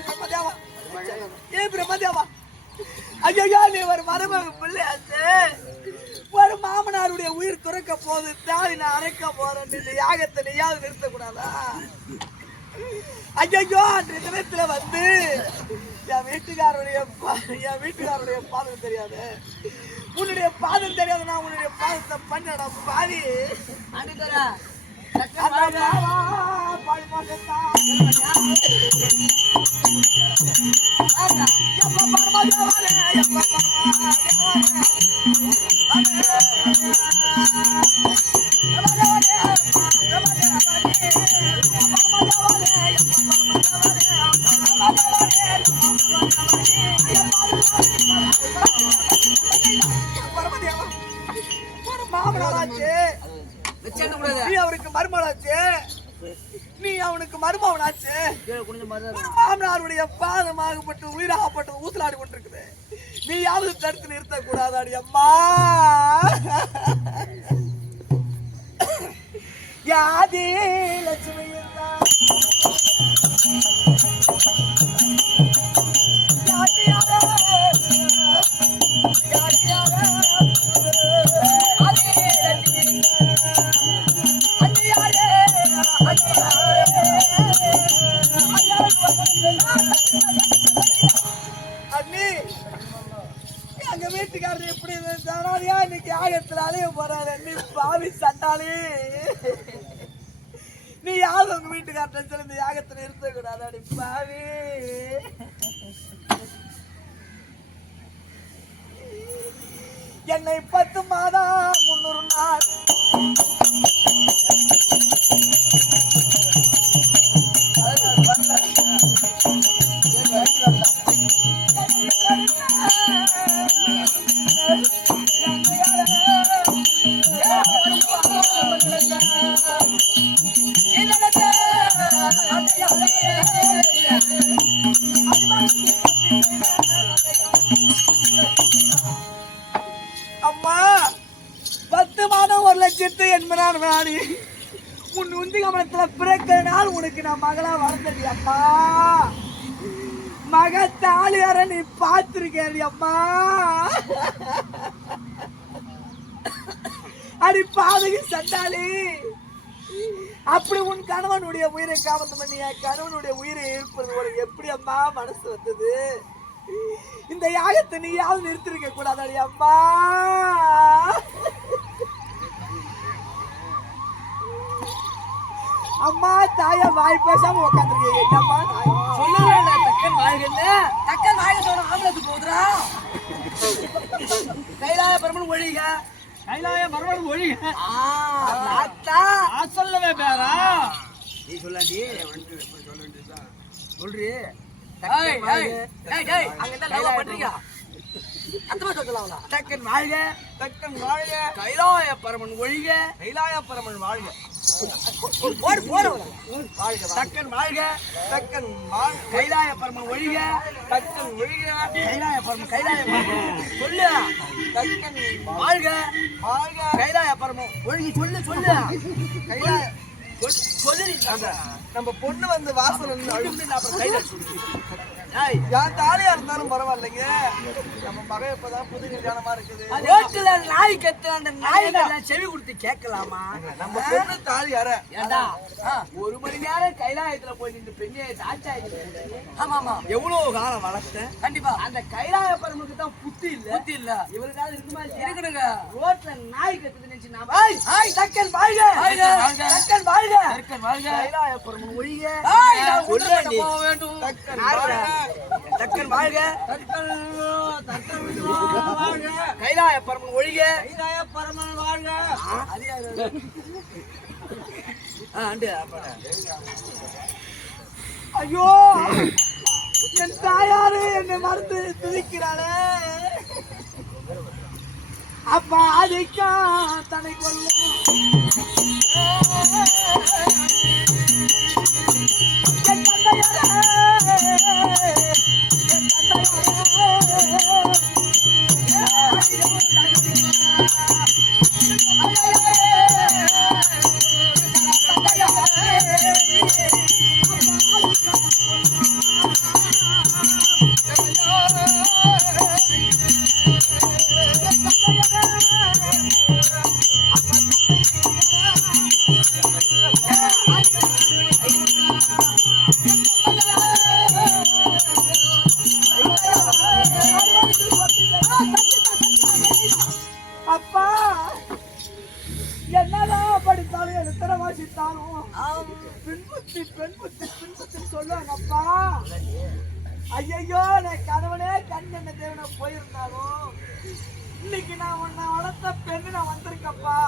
பிரம்மதேவா பிரம்மதேவா ஐயா நீ ஒரு மருமக பிள்ளையாச்சு ஒரு மாமனாருடைய உயிர் துறக்க போது தாய் நான் அரைக்க போறேன் இந்த யாகத்தை நீயாவது நிறுத்தக்கூடாதா ஐயோ அன்றைய தினத்துல வந்து என் வீட்டுக்காரருடைய பாதம் தெரியாது உன்னுடைய பாதம் தெரியாது நான் உன்னுடைய பாதத்தை பண்ணடா பாவி நீ அவருக்கு மருமகனாச்சு, நீ அவனுக்கு மருமகனாச்சு. ஒரு மாமனாருடைய பாதமாகப்பட்டு உயிராகப்பட்டு ஊசலாடி கொண்டிருக்குது. நீயாவது தடுத்து நிறுத்த கூடாதாடி அம்மா. யாதி லட்சுமி எங்க வீட்டுக்காரர் எப்படி இருந்தாரியா இன்னைக்கு ஆகத்துல அலைய போறாரு. நீ பாவி சண்டாளி, நீ யாரும் உங்க வீட்டுக்காரர் சொல்லி இந்த யாகத்துல இருக்க கூடாது. அடி பாவி, என்னை 10 மாதம் 300 நாள் அம்மா 10 மாதம் 1,80,000 நாடி உன் உந்தி கமலத்துல பிறக்கிற நாள் உனக்கு நான் மகளா வளர்ந்தது அம்மா. மக தாலியார நீ பார்த்திருக்கேன் அம்மா. அடி பாதகி சண்டாளி, அப்படி உன் கணவனுடைய உயிரை காவந்தம் பண்ணி கணவனுடைய உயிரை இருப்பது உனக்கு எப்படி அம்மா மனசு வந்தது? இந்த யாகத்தை நீ யாவது நிறுத்திருக்க கூடாது அம்மா. அம்மா தாயா வாய் பேசாம உட்காந்துருக்கீங்க. என்னம்மா சொல்லுங்க தக்கன் வாழ்கன்னு தக்கன் வாழ்க சொல்ற ஆம்பளத்து போதுரா. கைலாய பரமன் ஒழிக, கைலாய மறுபடியும் ஒழிக. சொல்லவே பேரா நீ சொல்லாண்டி சொல்றி. தக்கன் வாழ்க, தக்கன் வாழ்க, கைலாய பரமன் ஒழிக, கைலாய பரமன் வாழ்க. தக்கன் வாழ்க, தக்கன் கைலாய பரமன் ஒழிக, தக்கன் ஒழிக, கைலாய பரமன் கைலாய சொல்லு. தக்கன் வாழ்க, வாழ்க, கைலாய பரமன் ஒழிக. சொல்லு சொல்லு கைலாய சொல்லு. நம்ம பொண்ணு வந்து வாசல் யார் தாலியா இருந்தாலும் பரவாயில்லைங்க. நம்ம மக இப்பதான் புது கல்யாணமா இருக்குது. ரோட்டுல நாய் கத்து அந்த நாய்கள் செவி கொடுத்து கேட்கலாமா? நம்ம பொண்ணு தாலி யார ஏண்டா 1 மணி நேரம் கைலாயத்துல போய் நின்று பெண்ணே தாச்சா. ஆமா எவ்வளவு காலம் வளர்த்தேன். கண்டிப்பா அந்த கைலாய பரமுக்கு தான் புத்தி இல்ல. இவருக்காவது இருக்குமா? இருக்கணுங்க. ரோட்ல நாய் கத்துது நினைச்சு நாம தக்கன் வாழ்க, தக்கன் வாழ்க, தக்கன் வாழ்க, கைலாய பரமன் ஒழிக. போக வேண்டும். தக்கன் வாழ்க, தக்கன் வாழ்க, கைலாய பரமன் ஒழிக, கைலாய பரமன் வாழ்க. ஐயோ என் தாயாரு என்னை மறந்து துதிக்கிறாளே. அப்பா அதிக்கா தனை கொள்ளும் என் தந்தையாரே, என் பின்புத்தி சொல்லுவாங்கப்பா. ஐயோ நான் கணவனே கண் என்ன தேவனை போயிருந்தாலும் இன்னைக்கு நான் உன்னை வளர்த்த பெண்ணு நான் வந்திருக்கப்பா.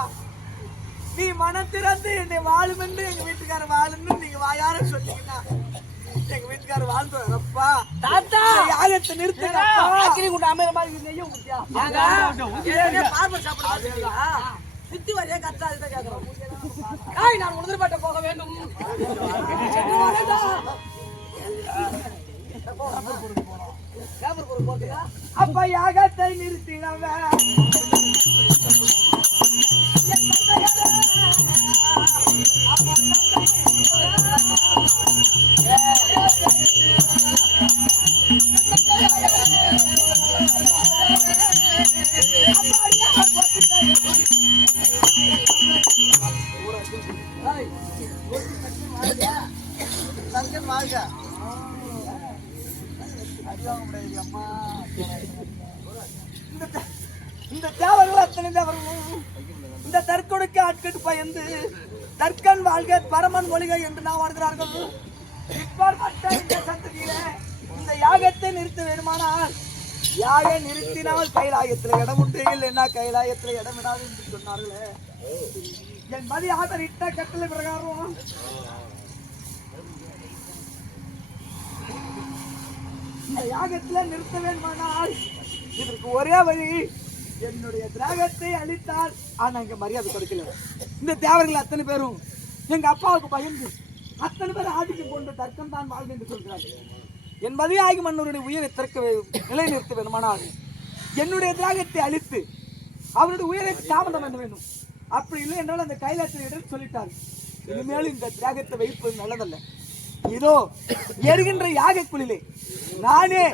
நீ மனம் திறந்து என்னை வாழுமென்று எங்க வீட்டுக்காரர் வாழுன்னு நீங்க வாயார சொன்னீங்கன்னா எங்க வீட்டுக்காரர் வாழ்ந்துப்பா. தாத்தா யாகத்தை நிறுத்துங்கப்பா. அக்கினி குண்ட அமைற மாதிரி நெய்யும் குடியா பார்பர் சாப்பிட சுத்தி வரையா கத்தாது கேட்கறோம். நான் உணர்பாட்ட போக வேண்டும். அப்ப யாகத்தை நிறுத்தினவன் இந்த தேவர்கள் அத்தனை தேவர்களும் இந்த தற்கொடுக்க ஆட்கட்டு பயந்து தற்கன் வாழ்க பரமன் ஒழிக என்று நாம் வாழ்கிறார்கள். இப்பேற்பட்ட இந்த சந்ததியில இந்த யாகத்தை நிறுத்த வேண்டுமானால் யாக நிறுத்தினால் கைலாயத்தில் இடம் உண்டு, இல்லைன்னா கைலாயத்தில் இடம் விடாது என்று சொன்னார்களே. என் மதி ஆதரித்த கட்டளை பிரகாரம் இந்த யாகத்துல நிறுத்த வேண்டுமானால் இதற்கு ஒரே வழி, என்னுடைய திராகத்தை அளித்தால். ஆனா இங்க மரியாதை கொடுக்கல. இந்த தேவர்கள் அத்தனை பேரும் எங்க அப்பாவுக்கு பயந்து அத்தனை பேர் ஆதிக்கம் கொண்டு தர்க்கம் தான் வாழ்ந்து என்று சொல்கிறார்கள். என் மதியாகி மன்னருடைய உயிரை நிலைநிறுத்த வேண்டுமானால் என்னுடைய திராகத்தை அழித்து அவருடைய உயிரை தாமதம் பண்ண வேண்டும். அப்படி இல்லை என்றால் அந்த கைலாசத்தில் சொல்லிட்டார், இனிமேலும் இந்த திராகத்தை வைப்பது நல்லதல்ல. இதோ எரிகின்ற யாக குளிலே நானே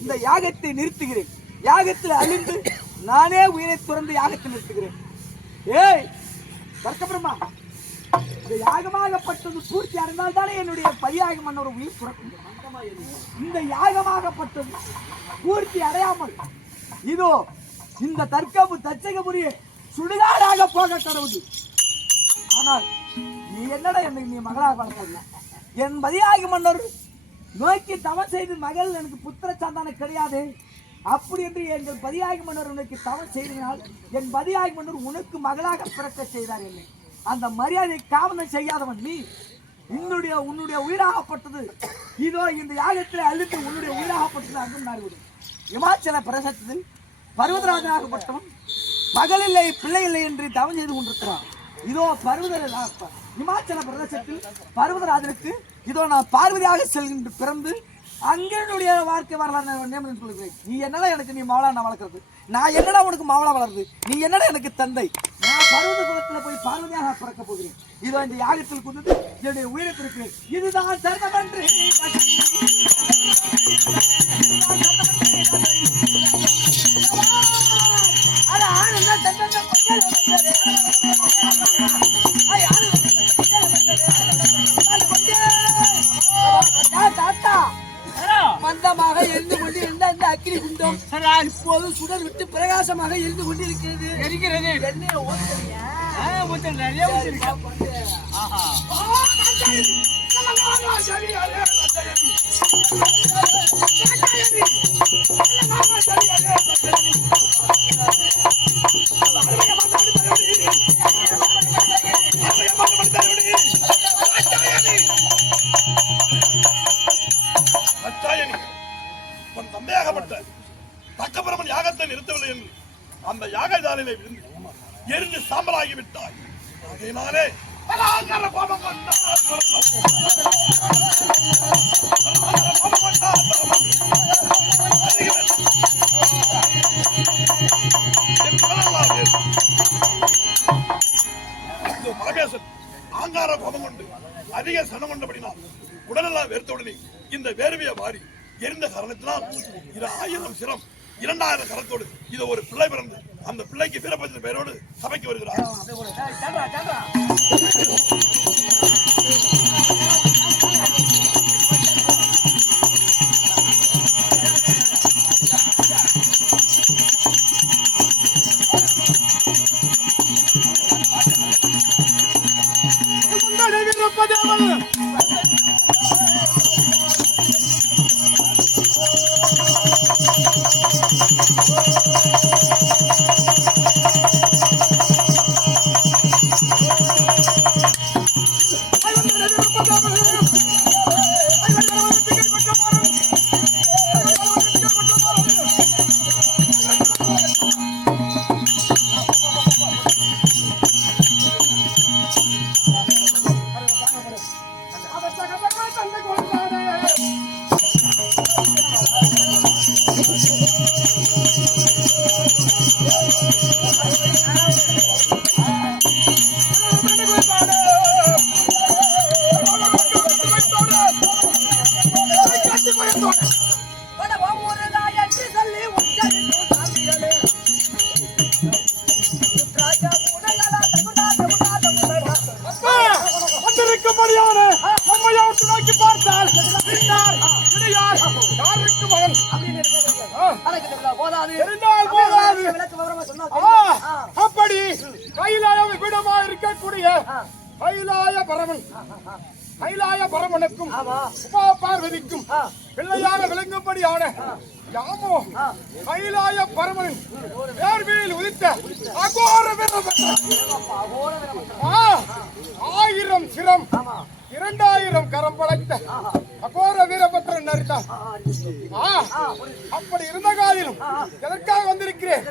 இந்த யாகத்தை நிறுத்துகிறேன். யாகத்தில் அழிந்து நானே உயிரை துறந்து யாகத்தை நிறுத்துகிறேன். ஏய் தர்க்கபிரமா, இந்த யாகமாகப்பட்டது பூர்த்தி அடைந்தால் தானே என்னுடைய பரியாக மன்னோட உயிர் துறக்கும். இந்த யாகமாகப்பட்டது பூர்த்தி அடையாமல் இதோ இந்த தர்க்கபு தச்சகபுரியே சுடுகாடாக போக கடவுது. ஆனால் நீ என்னடா என்னை நீ மகளாக வளர்க்கல. என் பதியாகி மன்னர் நோக்கி தவம் செய்து மகள் எனக்கு புத்திர சந்தானம் கிடையாது. அப்படி என்று எங்கள் பதியாகி மன்னர் உனக்கு தவம் செய்தனால் என் பதியாகி மன்னர் உனக்கு மகளாக பிறக்க செய்தார். என்னை அந்த மரியாதை காவலம் செய்யாதவன் நீ. உன்னுடைய உயிராகப்பட்டது இதோ இந்த யாகத்தில் அழித்து உன்னுடைய உயிராகப்பட்டது அங்கும் நாடுவிடும். இமாச்சல பிரதேசத்தில் பர்வதராஜனாகப்பட்டவன் மகள் இல்லை பிள்ளை இல்லை என்று தவம் செய்து கொண்டிருக்கிறான். இதோ இமாச்சல பிரதேசத்தில் பர்வதராஜனுக்கு இதோ நான் பார்வதியாக செல்கின்ற பிறந்து அங்கனுடைய வாழ்க்கை வரலாறு நியமனம் சொல்கிறேன். நீ என்னடா எனக்கு நீ மாவளா நான் வளர்க்கறது, நான் என்னடா உனக்கு மாவளா வளருது, நீ என்னடா எனக்கு தந்தை. நான் பர்வத குலத்தில் போய் பார்வதியாக பிறக்க போகிறேன். இதோ இந்த யாகத்தில் குதித்து என்னுடைய உயிரை பிறக்கிறேன். இதுதான் தர்மம் என்று மந்தமாக எழுந்து கொண்டு இருந்த இந்த அக்கினி குண்டம் இப்போது சுடர் விட்டு பிரகாசமாக எழுந்து கொண்டிருக்கிறது. எண்ணெய் தந்தையாகப்பட்ட தக்கபிரமன் யாகத்தை நிறுத்தவில்லை என்று அந்த யாகதானிலே விழுந்து எரிந்து சாம்பலாகி விட்டாய். அதனாலே பரமேசன் ஆங்கார கோபம் கொண்டு அதிக சனம் கொண்டபடினால் உடனெல்லாம் வெறுத்தவுடனே இந்த வேர்வையை மாறி எரிந்த காரணத்தினால் இது 1000 சிரம் 2000 கரத்தோடு இது ஒரு பிள்ளை பிறந்து அந்த பிள்ளைக்கு வீரபத்திர பெயரோடு சபைக்கு வருகிறார். வீரப்பதே அப்படி கைலாய விடமா இருக்கக்கூடிய கைலாய பரமனுக்கும் உமா பார்வதிக்கும் பிள்ளையாக விளங்கும்படியான யாமோ கைலாய பரமனின் நேர்மையில் உதித்த அகோர ஆயிரம் சிரம் 2000 கரம் படைத்த அகோர வீரபத்ரன் நரிதான். அப்படி இருந்த காலிலும் எதற்காக வந்திருக்கிறேன்?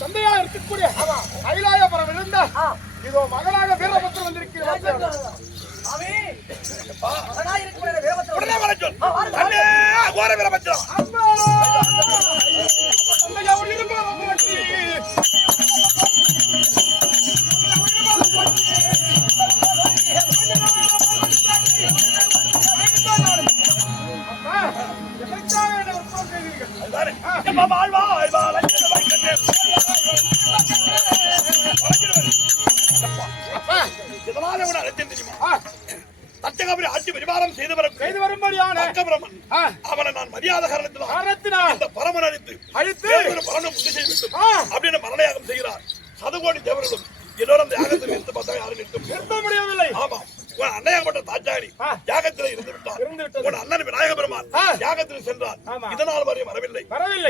தந்தையா இருக்கக்கூடிய கைலாய பரம் இருந்தா இதோ மகளாக வீரபத்ரன் வந்திருக்கிறார். செய்து வரும்படியான அவனை நான் மரியாதை காரணத்தினால் இந்த பரமன் அழித்து பரமனை உண்டு செய்ய வேண்டும் அப்படின்னு மரணயாகம் செய்கிறார். 100 கோடி தேவர்களும் எல்லோரும் யாகத்தில் நிறுத்த பார்த்தா யாரும் நிறுத்த முடியவில்லை. ஆமா, அன்னையாகப்பட்ட தாச்சாரி யாகத்தில் இருந்து விட்டார். உன் அண்ணன் விநாயக பெருமான் யாகத்தில் சென்றார். இதனால் வரை வரவில்லை,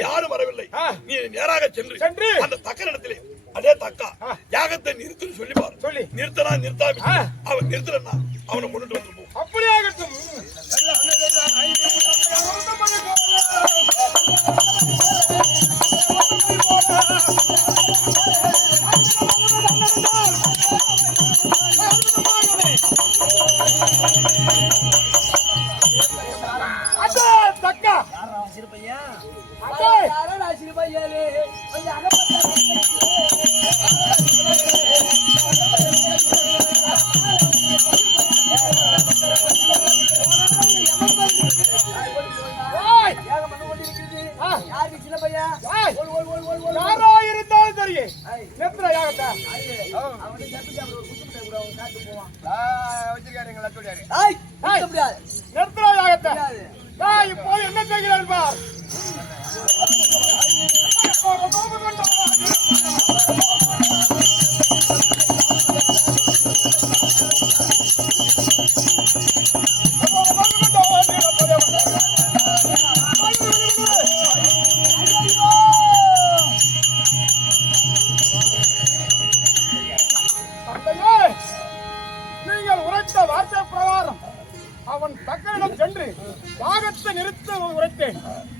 யாரும் வரவில்லை. நீ நேராக சென்று அந்த தக்க இடத்திலே அதே தக்கா யாகத்தை நிறுத்துன்னு சொல்லிப்பார். சொல்லி நிறுத்தனா நிறுத்தாமி அவன் நிறுத்தலன்னா அவனை கொண்டுட்டு வந்து போ. அப்படியாகட்டும். இப்போது என்ன செய்கிறார் பார். நீங்கள் உரைத்த வார்த்தை பிரகாரம் அவன் தக்கனிடம் சென்று யாகத்தை நிறுத்த உரைத்தேன்.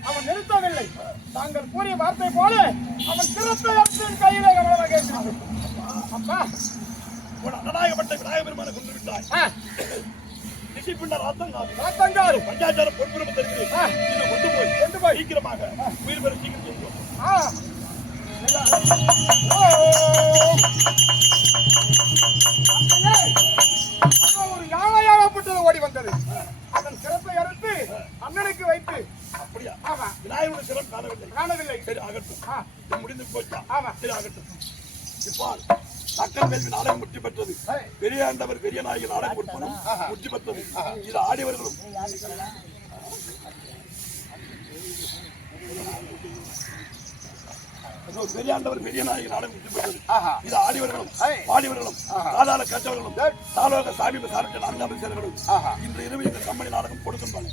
அவன் நிறுத்தவில்லை. தாங்கள் கூறிய வார்த்தை போல அவன் சிறப்பு கையிலே கவனமாக அப்பா அநாயகப்பட்ட விநாயக பெருமானை கொண்டு விட்டாய். நிசிப்பிண்ட ராத்தங்காரு பஞ்சாச்சார பொறுப்புரிமை தருகிறேன். இதை கொண்டு போய் சீக்கிரமாக உயிர் பெற சீக்கிரம் ஒரு யானையாகப்பட்டது ஓடி வந்தது. அதன் சிறப்பை அறுத்து அண்ணனுக்கு வைத்து அப்படியா? ஆமா, விநாயகருடைய சிறப்பு காணவில்லை. சரி ஆகட்டும், முடிந்து போச்சா? ஆமா, சரி ஆகட்டும். இப்போ தக்கன் வேள்வி நாடகம் முற்றி பெற்றது. பெரிய ஆண்டவர் பெரிய நாயகி நாடகம் விற்பனும் முற்றி பெற்றது. இது ஆடியவர்களும் பெரியாண்டவர் பெரிய நாயகி நாடகம் முற்றி பெற்றது. இது ஆடியவர்களும் பாடியவர்களும் சாதாரண கற்றவர்களும் தாலோக சாமி சார்ந்த நான்காவது சேர்வர்களும் இன்று இரவு இந்த கம்பெனி நாடகம் கொடுக்கின்றன.